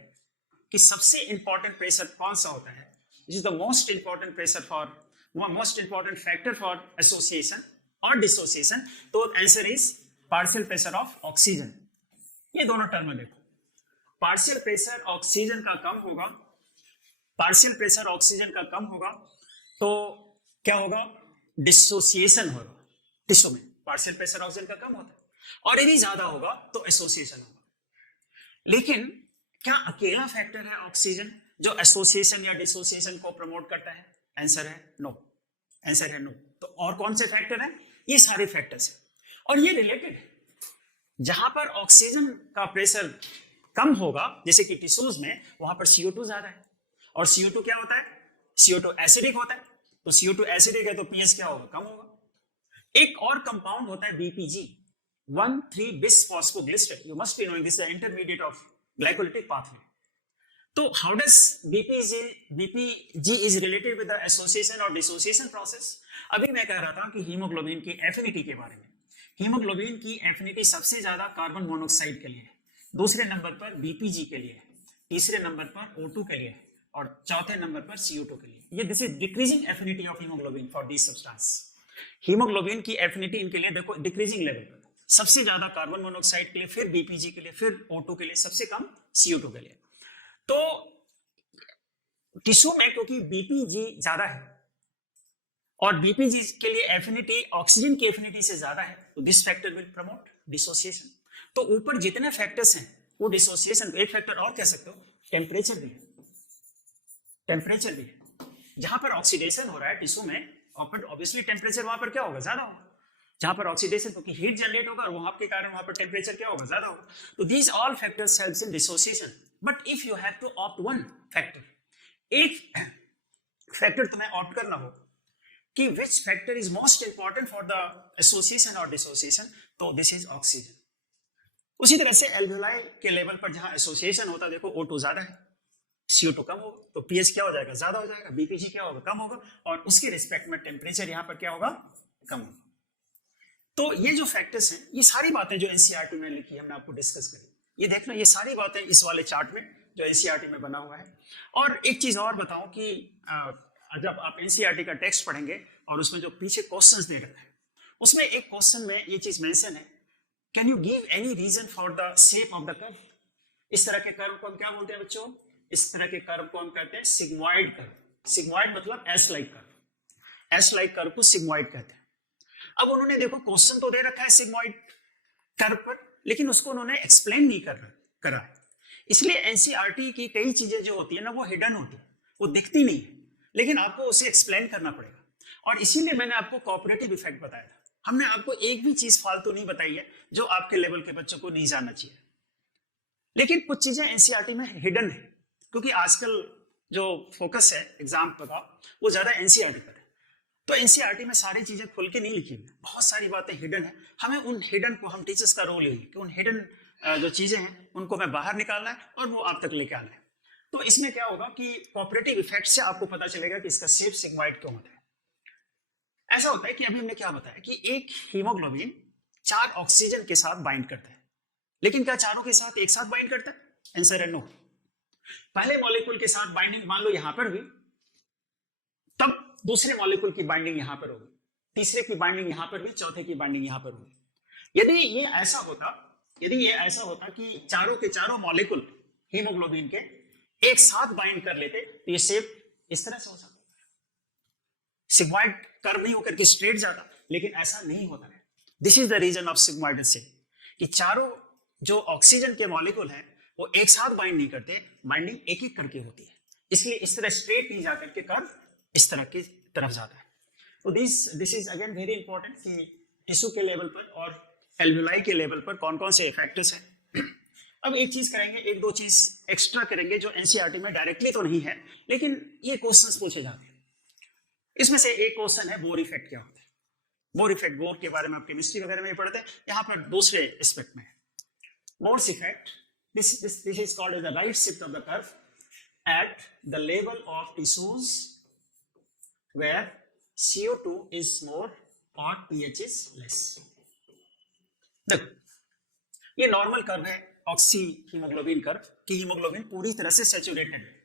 कि सबसे इंपॉर्टेंट प्रेशर कौन सा होता है? This is the most important pressure for, most important factor for association और डिसोसिएशन। तो answer is partial pressure of oxygen. ये दोनों टर्म में देखो, पार्शियल प्रेशर ऑक्सीजन का कम होगा, पार्शियल प्रेशर ऑक्सीजन का कम होगा तो क्या होगा? डिसोसिएशन होगा टिश्यू में, पार्शियल प्रेशर ऑक्सीजन का कम होता है, और यदि ज्यादा होगा तो एसोसिएशन होगा। लेकिन क्या अकेला फैक्टर है ऑक्सीजन जो एसोसिएशन या डिसोसिएशन को प्रमोट करता है? आंसर है नो, आंसर है नो। तो और कौन से फैक्टर हैं? ये सारे फैक्टर्स हैं, और ये रिलेटेड है। जहां पर ऑक्सीजन का प्रेशर कम होगा, जैसे कि टिश्यूज में, वहां पर CO2 ज्यादा है, और CO2 क्या होता है? CO2 एसिडिक होता है, तो CO2 एसिडिक है तो pH क्या होगा? कम होगा। एक और कंपाउंड होता है BPG, 1,3-bis-phosphoglycerate। You must be knowing this, intermediate of glycolytic pathway. तो how does BPG is related with the association और डिसोसिएशन प्रोसेस? अभी मैं कह रहा था कि हीमोग्लोबिन की एफिनिटी के बारे में। हीमोग्लोबिन की एफिनिटी सबसे ज्यादा कार्बन मोनोऑक्साइड के लिए है, दूसरे नंबर पर BPG के लिए है, तीसरे नंबर पर O2 के लिए है, और चौथे नंबर पर CO2 के लिए। ये this is decreasing affinity of haemoglobin for this substance. Haemoglobin की एफिनिटी इनके लिए देखो डिक्रीजिंग लेवल पर, सबसे ज्यादा कार्बन मोनोऑक्साइड के लिए, फिर BPG के लिए, फिर O2 के लिए, सबसे कम CO2 के लिए। तो टिश्यू में क्योंकि BPG ज्यादा है और BPG के लिए एफिनिटी ऑक्सीजन की एफिनिटी से ज्यादा है, तो this factor will promote dissociation. तो ऊपर जितने फैक्टर्स हैं वो डिसोसिएशन। एक फैक्टर और कह सकते हो, टेम्परेचर भी है, टेम्परेचर भी है। जहां पर ऑक्सीडेशन हो रहा है टिश्यू में, ऑब्वियसली टेम्परेचर वहां पर क्या होगा? ज्यादा होगा। जहां पर ऑक्सीडेशन, क्योंकि हीट जनरेट होगा और वहां के कारण वहां पर टेम्परेचर क्या होगा? ज्यादा होगा। तो these all factors helps in dissociation. But if you have to opt one factor, एक फैक्टर तुम्हें ऑप्ट करना हो कि which factor is most important for the association और डिसोसिएशन, तो दिस इज ऑक्सीजन। उसी तरह से एल्वेओलाई के लेवल पर जहां एसोसिएशन होता है, देखो O2 ज्यादा है, CO2 कम होगा, तो pH क्या हो जाएगा? ज्यादा हो जाएगा, BPG क्या होगा? कम होगा, और उसके रिस्पेक्ट में टेम्परेचर यहां पर क्या होगा? कम होगा। तो ये जो फैक्टर्स हैं, ये सारी बातें जो NCERT में लिखी है, हमने आपको डिस्कस करी, ये देखना, ये सारी बातें इस वाले चार्ट में जो एनसीईआरटी में बना हुआ है। और एक चीज और बताऊं कि जब आप एनसीईआरटी का टेक्स्ट पढ़ेंगे और उसमें जो पीछे क्वेश्चंस दे रखा है, उसमें एक क्वेश्चन में ये चीज मेंशन है, can you give any reason for the shape of the curve. इस तरह के कर्व को हम क्या बोलते हैं बच्चों? इस तरह के कर्व को हम कहते हैं सिग्मॉइड कर्व। सिग्मॉइड मतलब S like curve. S like curve को सिग्मॉइड कहते हैं। अब उन्होंने देखो क्वेश्चन तो दे रखा है सिग्मॉइड कर्व पर, लेकिन उसको उन्होंने एक्सप्लेन नहीं करा है। इसलिए एनसीईआरटी की कई चीजें जो होती है ना, वो हिडन होती है, वो दिखती नहीं है, लेकिन आपको उसे एक्सप्लेन करना पड़ेगा। और इसीलिए मैंने आपको कोऑपरेटिव इफेक्ट बताया था। हमने आपको एक भी चीज फालतू नहीं बताई है जो आपके लेवल के बच्चों को नहीं जानना चाहिए। लेकिन कुछ चीजें एनसीईआरटी में हिडन है, क्योंकि आजकल जो फोकस है एग्जाम का वो ज्यादा एनसीईआरटी पर है। तो एनसीईआरटी में सारी चीजें खुल के नहीं लिखी हुई, बहुत सारी बातें हिडन है। हमें उन हिडन को, हम टीचर्स का रोल यही है कि उन हिडन जो चीजें हैं उनको मैं बाहर निकालना है और वो आप तक लेके आना है। तो इसमें क्या होगा कि कोऑपरेटिव इफेक्ट से आपको पता चलेगा कि इसका शेप सिग्मॉइड क्यों होता है। ऐसा होता है कि अभी हमने क्या बताया कि एक हीमोग्लोबिन 4 ऑक्सीजन के साथ बाइंड करता है, लेकिन क्या चारों के साथ एक साथ बाइंड करता है? आंसर है नो। पहले मॉलिक्यूल के साथ बाइंडिंग मान लो यहां पर हुई, तब दूसरे मॉलिक्यूल की बाइंडिंग यहां पर होगी, तीसरे की बाइंडिंग यहां पर हुई, चौथे की बाइंडिंग यहां पर हुई। यदि ये ऐसा होता कि चारों के चारों मॉलिक्यूल हीमोग्लोबिन के एक साथ बाइंड कर लेते, तो ये शेप इस तरह से हो सकता, सिग्मॉइड कर्व नहीं होकर के स्ट्रेट जाता, लेकिन ऐसा नहीं होता है। This is the reason of sigmoidal shape, कि चारों जो ऑक्सीजन के मॉलिक्यूल हैं वो एक साथ बाइंड नहीं करते, बाइंडिंग एक एक करके होती है, इसलिए इस तरह स्ट्रेट नहीं जाकर के कर्व इस तरह की तरफ जाता है। तो this is again very important कि टिश्यू के लेवल पर और एल्वेलाई के लेवल पर कौन कौन से फैक्टर्स हैं। अब एक चीज करेंगे, एक दो चीज एक्स्ट्रा करेंगे जो एनसीईआरटी में डायरेक्टली तो नहीं है, लेकिन ये क्वेश्चंस पूछे जाते हैं। इसमें से एक क्वेश्चन है बोर इफेक्ट क्या होता है। बोर इफेक्ट, बोर के बारे में आप केमिस्ट्री वगैरह में पढ़ते हैं, यहाँ पर दूसरे एस्पेक्ट में Bohr's effect. This is called as the right shift of the curve at the level of tissues where CO2 is more और pH is less। देखो, ये नॉर्मल कर्व है ऑक्सी हीमोग्लोबिन कर्व कि हीमोग्लोबिन पूरी तरह से saturated है,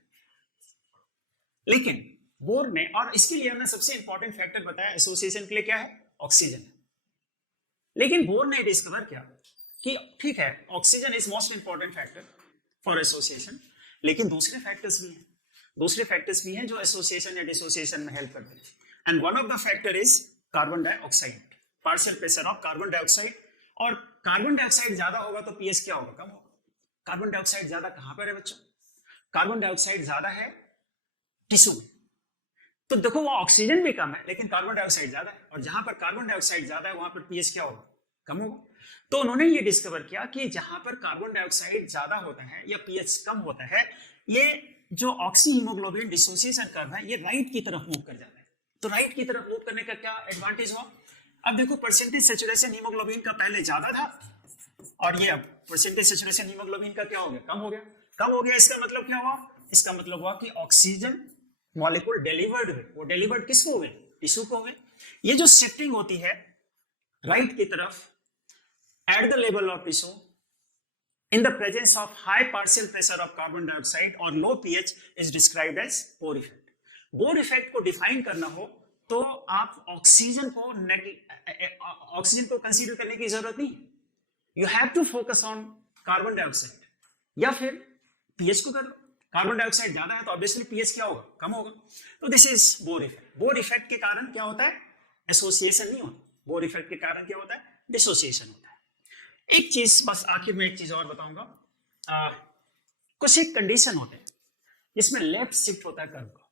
लेकिन बोर ने, और इसके लिए हमने सबसे इंपॉर्टेंट फैक्टर बताया एसोसिएशन के लिए, क्या है? ऑक्सीजन। लेकिन बोर ने डिस्कवर किया कि ठीक है, oxygen is most important factor for association, लेकिन दूसरे फैक्टर्स भी हैं जो एसोसिएशन या डिसोसिएशन में हेल्प करते हैं। And one of the factor is carbon dioxide, partial pressure of carbon dioxide. और कार्बन डाइऑक्साइड ज्यादा होगा तो पीएच क्या होगा? कम होगा। कार्बन डाइऑक्साइड ज्यादा कहां पर है बच्चों? कार्बन डाइऑक्साइड ज्यादा है टिश्यू में। तो देखो, वो ऑक्सीजन भी कम है लेकिन कार्बन डाइऑक्साइड ज्यादा है, और जहां पर कार्बन डाइऑक्साइड ज्यादा है वहां पर पीएच क्या होगा? कम होगा। तो उन्होंने ये डिस्कवर किया कि जहां पर कार्बन डाइऑक्साइड ज्यादा होता है या पीएच कम होता है, ये जो ऑक्सी हीमोग्लोबिन डिसोसिएशन कर्व है ये राइट की तरफ मूव कर जाता है। तो राइट की तरफ मूव करने का क्या एडवांटेज हुआ? अब देखो, परसेंटेज सैचुरेशन हीमोग्लोबिन का पहले ज्यादा था, और ये अब परसेंटेज सैचुरेशन हीमोग्लोबिन का क्या हो गया? कम हो गया। कम हो गया, इसका मतलब क्या हुआ? इसका मतलब हुआ कि ऑक्सीजन मॉलिक्यूल डिलीवर्ड हुए, वो डिलीवर्ड किसको हुए? टिश्यू को हुए। ये जो शिफ्टिंग होती है राइट की तरफ eight the level of tissue in the presence of high partial pressure of carbon dioxide और low pH is described as Bohr effect। Bohr effect को डिफाइन करना हो तो आप ऑक्सीजन को कंसीडर करने की जरूरत नहीं, you have to focus on carbon dioxide, या फिर पीएच को कर लो। कार्बन डाइऑक्साइड ज्यादा है तो ऑब्वियसली पीएच क्या होगा? कम होगा। तो this is Bohr effect. Bohr effect के कारण क्या होता है? एसोसिएशन नहीं होता। बोर इफेक्ट के कारण क्या होता है? डिसोसिएशन होता है। एक चीज बस आखिर में, एक चीज और बताऊंगा, कुछ एक कंडीशन होते हैं जिसमें लेफ्ट शिफ्ट होता है कर्व का।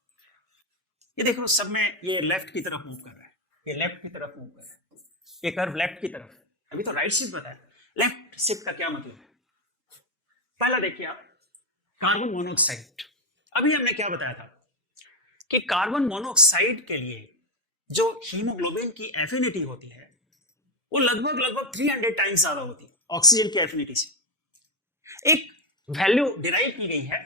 ये देखो, सब में ये लेफ्ट की तरफ मूव कर रहा है, ये लेफ्ट की तरफ मूव कर रहा है, ये कर्व लेफ्ट की तरफ। अभी तो राइट शिफ्ट बताया, लेफ्ट शिफ्ट का क्या मतलब है? पहला देखिए आप, कार्बन मोनोऑक्साइड। अभी हमने क्या बताया था कि कार्बन मोनोऑक्साइड के लिए जो हीमोग्लोबिन की एफिनिटी होती है वो लगभग 300 टाइम्स ज्यादा होती है ऑक्सीजन की एफिनिटी से। एक वैल्यू डिराइव की गई है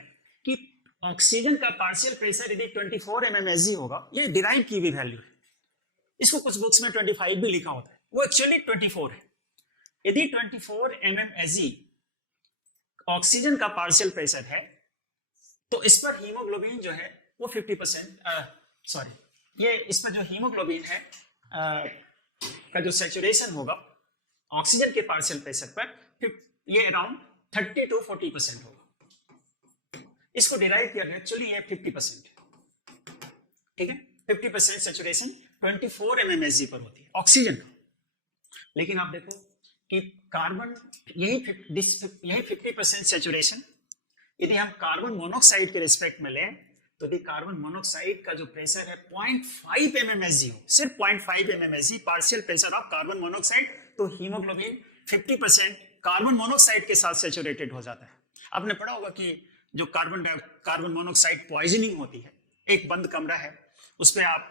कि ऑक्सीजन का पार्शियल प्रेशर यदि 24 mmHg होगा, ये डिराइव की हुई वैल्यू है। इसको कुछ बुक्स में 25 भी लिखा होता है, वो एक्चुअली 24 है। यदि 24 mmHg ऑक्सीजन का पार्शियल प्रेशर है तो इस पर हीमोग्लोबिन जो है वो 50%, ये इस पर जो हीमोग्लोबिन है का जो सेचुरेशन होगा ऑक्सीजन के पार्शियल प्रेशर पर, ये अराउंड 30 to 40% होगा। इसको डिराइव किया गया, एक्चुअली ये 50%, ठीक है, 50% सेचुरेशन 24 mmHg पर होती है ऑक्सीजन का। लेकिन आप देखो कि कार्बन यही 50% सेचुरेशन यदि हम कार्बन मोनोऑक्साइड के रिस्पेक्ट में लें, तो यदि कार्बन मोनोऑक्साइड का जो प्रेशर है 0.5 mmHg हो, सिर्फ 0.5 mmHg partial pressure of carbon monoxide, तो हीमोग्लोबिन 50% कार्बन मोनोऑक्साइड के साथ सेचुरेटेड हो जाता है। आपने पढ़ा होगा कि जो कार्बन मोनोऑक्साइड पॉइजनिंग होती है, एक बंद कमरा है, उस पर आप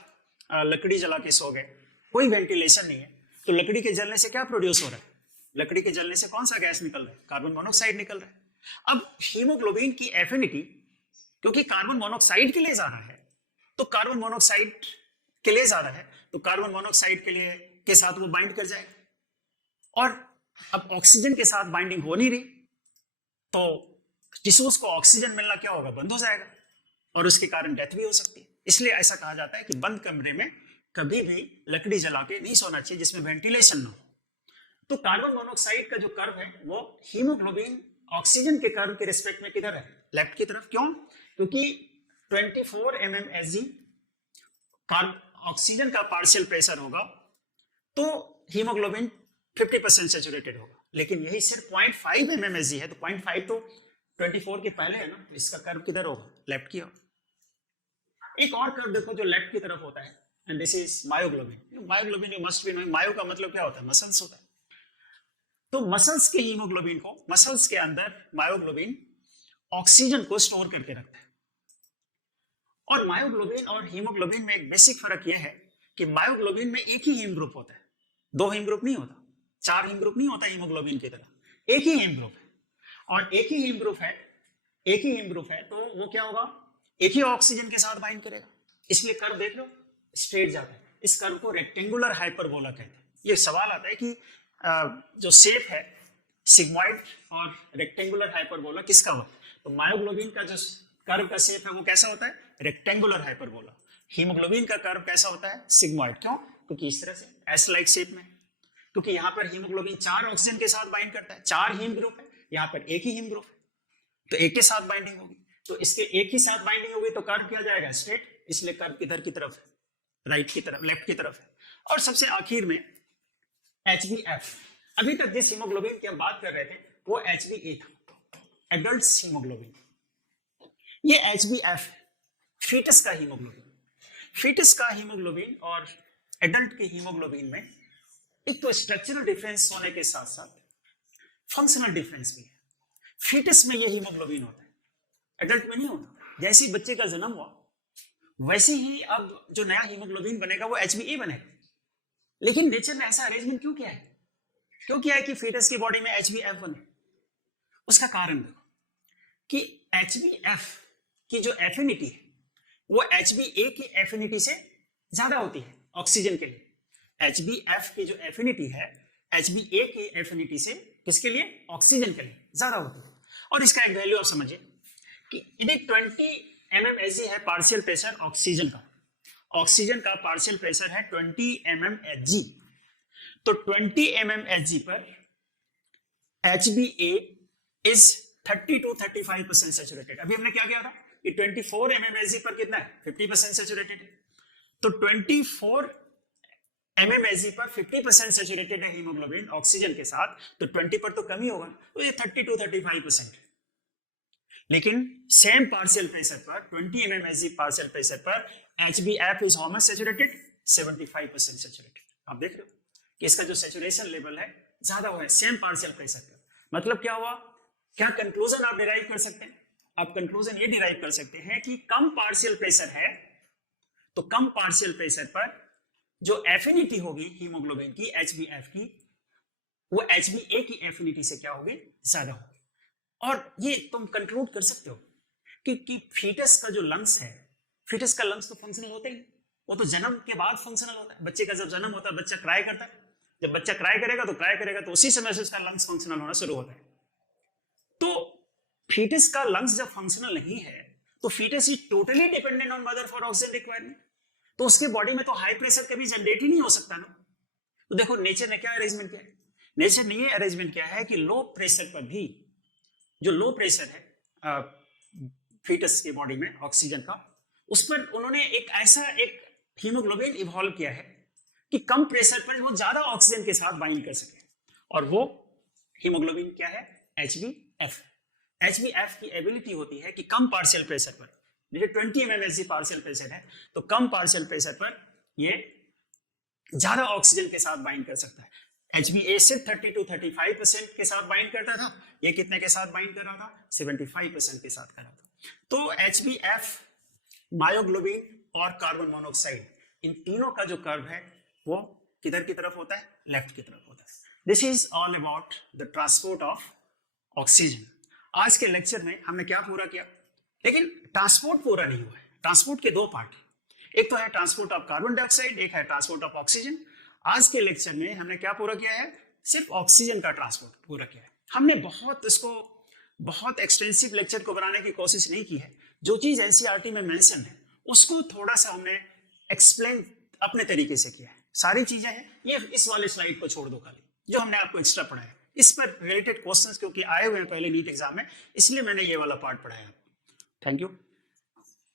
लकड़ी जला के सो गए, कोई वेंटिलेशन नहीं है, तो लकड़ी के जलने से क्या प्रोड्यूस हो रहा है? लकड़ी के जलने से कौन सा गैस निकल रहा है? कार्बन मोनोऑक्साइड निकल रहा है। अब हीमोग्लोबिन की एफिनिटी, क्योंकि कार्बन मोनोऑक्साइड के लिए ज्यादा है, तो कार्बन मोनोऑक्साइड के लिए ज्यादा है, तो कार्बन मोनोऑक्साइड के साथ वो बाइंड कर जाएगा, और अब ऑक्सीजन के साथ बाइंडिंग हो नहीं रही, तो टिश्यूज को ऑक्सीजन मिलना क्या होगा? बंद हो जाएगा, और उसके कारण डेथ भी हो सकती है। इसलिए ऐसा कहा जाता है कि बंद कमरे में कभी भी लकड़ी जला के नहीं सोना चाहिए जिसमें वेंटिलेशन ना हो। तो कार्बन मोनोऑक्साइड का जो कर्व है वो हीमोग्लोबिन ऑक्सीजन के कर्व के रिस्पेक्ट में किधर है? लेफ्ट की तरफ। क्यों? क्योंकि 24 mmHg ऑक्सीजन का पार्शियल प्रेशर होगा, तो हीमोग्लोबिन 50% सेचुरेटेड होगा, लेकिन यही सिर्फ 0.5 mmHg है, तो 0.5 तो 24 के पहले है ना, तो इसका कर्व किधर होगा? लेफ्ट की ओर। एक और कर्व देखो जो लेफ्ट की तरफ होता है, and this is myoglobin. Myoglobin you must be knowing, myo का मतलब क्या होता है? मसल्स होता है। तो मसल्स के हीमोग्लोबिन को, मसल्स के अंदर मायोग्लोबिन ऑक्सीजन को स्टोर करके रखता है। और मायोग्लोबिन और हीमोग्लोबिन में एक बेसिक फर्क यह है कि मायोग्लोबिन में एक ही हीम ग्रुप होता है, दो हीम ग्रुप नहीं होता, चार हीम ग्रुप नहीं होता हीमोग्लोबिन की तरह, एक ही हीम ग्रुप है। और एक ही हीम ग्रुप है, तो वो क्या होगा? एक ही ऑक्सीजन के साथ बाइंड करेगा। इसलिए कर्व देख लो, स्ट्रेट जाता है। इस कर्व को रेक्टेंगुलर हाइपरबोला कहते हैं। ये सवाल आता है कि जो शेप है सिग्मॉइड और रेक्टेंगुलर हाइपरबोला किसका हुआ? तो मायोग्लोबिन का जो कर्व का शेप है वो कैसा होता है? Rectangular hyperbola. हीमोग्लोबिन का कर्व कैसा होता है? सिग्मॉइड। क्यों? क्योंकि इस तरह से एस लाइक शेप में, क्योंकि यहाँ पर हीमोग्लोबिन 4 ऑक्सीजन के साथ बाइंड करता है, 4 हीम ग्रुप है, यहाँ पर एक ही हीम ग्रुप है, तो एक के साथ बाइंडिंग होगी, तो इसके एक ही साथ बाइंडिंग होगी, तो कर्व किया जाएगा स्ट्रेट। इसलिए कर्व किधर की तरफ है? राइट की तरफ, लेफ्ट की तरफ है। और सबसे आखिर में HbF। अभी तक जिस हीमोग्लोबिन की हम बात कर रहे थे वो HbA था, एडल्ट हीमोग्लोबिन। ये HbF फीटस का हीमोग्लोबिन। फीटस का हीमोग्लोबिन और एडल्ट के हीमोग्लोबिन में एक तो स्ट्रक्चरल डिफरेंस होने के साथ साथ फंक्शनल डिफरेंस भी है। फीटस में ये हीमोग्लोबिन होता है, एडल्ट में नहीं होता। जैसे ही बच्चे का जन्म हुआ वैसे ही अब जो नया हीमोग्लोबिन बनेगा वो HbA बनेगा। लेकिन नेचर ने ऐसा अरेंजमेंट क्यों किया है? क्यों किया है कि फीटस की बॉडी में HbF बने? उसका कारण देखो कि HbF की जो एफिनिटी है वो HbA की एफिनिटी से ज्यादा होती है ऑक्सीजन के लिए। HbF की जो एफिनिटी है HbA की एफिनिटी से किसके लिए? ऑक्सीजन के लिए ज्यादा होती है। और इसका एक वैल्यू आप समझिए कि यदि 20 mmHg है पार्शियल प्रेशर ऑक्सीजन का, ऑक्सीजन का पार्शियल प्रेशर है 20 mmHg, तो 20 mmHg पर HbA इज 30 to 35% सेचुरेटेड। अभी हमने क्या किया था कि 24 mmHg पर कितना है? 50% सेचुरेटेड है। तो 24 mmHg पर 50% सेचुरेटेड है हीमोग्लोबिन ऑक्सीजन के साथ, तो 20 पर तो कम ही होगा, तो ये 30 to 35%। लेकिन सेम पार्शियल प्रेशर पर 20 mmHg पार्शियल प्रेशर पर HbF is how much saturated? 75% saturated. आप देख रहे हो कि इसका जो सेचुरेशन लेवल है ज्यादा हुआ है सेम पार्शियल प्रेशर पर। मतलब क्या हुआ? क्या कंक्लूजन आप डिराइव कर सकते हैं? आप कंक्लूजन ये डिराइव कर सकते हैं कि कम पार्शियल प्रेशर है तो कम पार्शियल प्रेशर पर जो एफिनिटी होगी हीमोग्लोबिन की HbF की, वो HbA की एफिनिटी से क्या होगी? ज्यादा होगी। और ये तुम कंक्लूड कर सकते हो कि फीटस का जो लंग्स है, फीटस का लंग्स तो फंक्शनल होता ही, वो तो जन्म के बाद फंक्शनल होता है। बच्चे का जब जन्म होता है बच्चा क्राई करता है, जब बच्चा क्राई करेगा तो उसी समय से उसका लंग्स फंक्शनल होना शुरू होता है। तो फीटस का लंग्स जब फंक्शनल नहीं है तो foetus is totally dependent on mother for oxygen requirement, तो उसके बॉडी में तो हाई प्रेशर कभी जनरेट ही नहीं हो सकता ना। तो देखो नेचर ने क्या अरेंजमेंट किया है, नेचर ने ये अरेंजमेंट किया है कि लो प्रेशर पर भी, जो लो प्रेशर है फीटस के बॉडी में ऑक्सीजन का, उस पर उन्होंने एक ऐसा एक हीमोग्लोबिन इवॉल्व किया है कि कम प्रेशर पर वो ज्यादा ऑक्सीजन के साथ बाइंड कर सके, और वो हीमोग्लोबिन क्या है, HbF। HbF की एबिलिटी होती है कि कम पार्शियल प्रेशर पर, जैसे 20 mmHg पार्शियल प्रेशर है, तो कम पार्शियल प्रेशर पर ये ज्यादा ऑक्सीजन के साथ बाइंड कर सकता है। HbA सिर्फ 30 to 35% के साथ बाइंड करता था, ये कितने के साथ बाइंड कर रहा था, 75% के साथ कर रहा था। तो HbF, मायोग्लोबिन और कार्बन मोनोऑक्साइड, इन तीनों का जो कर्व है वो किधर की तरफ होता है, लेफ्ट की तरफ होता है। This is all about the transport of oxygen. आज के लेक्चर में हमने क्या पूरा किया, लेकिन ट्रांसपोर्ट पूरा नहीं हुआ है। ट्रांसपोर्ट के दो पार्ट, एक तो है ट्रांसपोर्ट ऑफ कार्बन डाइऑक्साइड, एक है ट्रांसपोर्ट ऑफ ऑक्सीजन। आज के लेक्चर में हमने क्या पूरा किया है, सिर्फ ऑक्सीजन का ट्रांसपोर्ट पूरा किया है। हमने बहुत एक्सटेंसिव लेक्चर को बनाने की कोशिश नहीं की है। जो चीज एनसीईआरटी में मेंशन है उसको थोड़ा सा हमने एक्सप्लेन अपने तरीके से किया है। सारी चीजें हैं, ये इस वाले स्लाइड को छोड़ दो खाली, जो हमने आपको एक्स्ट्रा पढ़ाया, इस पर रिलेटेड क्वेश्चंस क्योंकि आए हुए हैं पहले नीट एग्जाम में, इसलिए मैंने ये वाला पार्ट पढ़ाया। Thank you.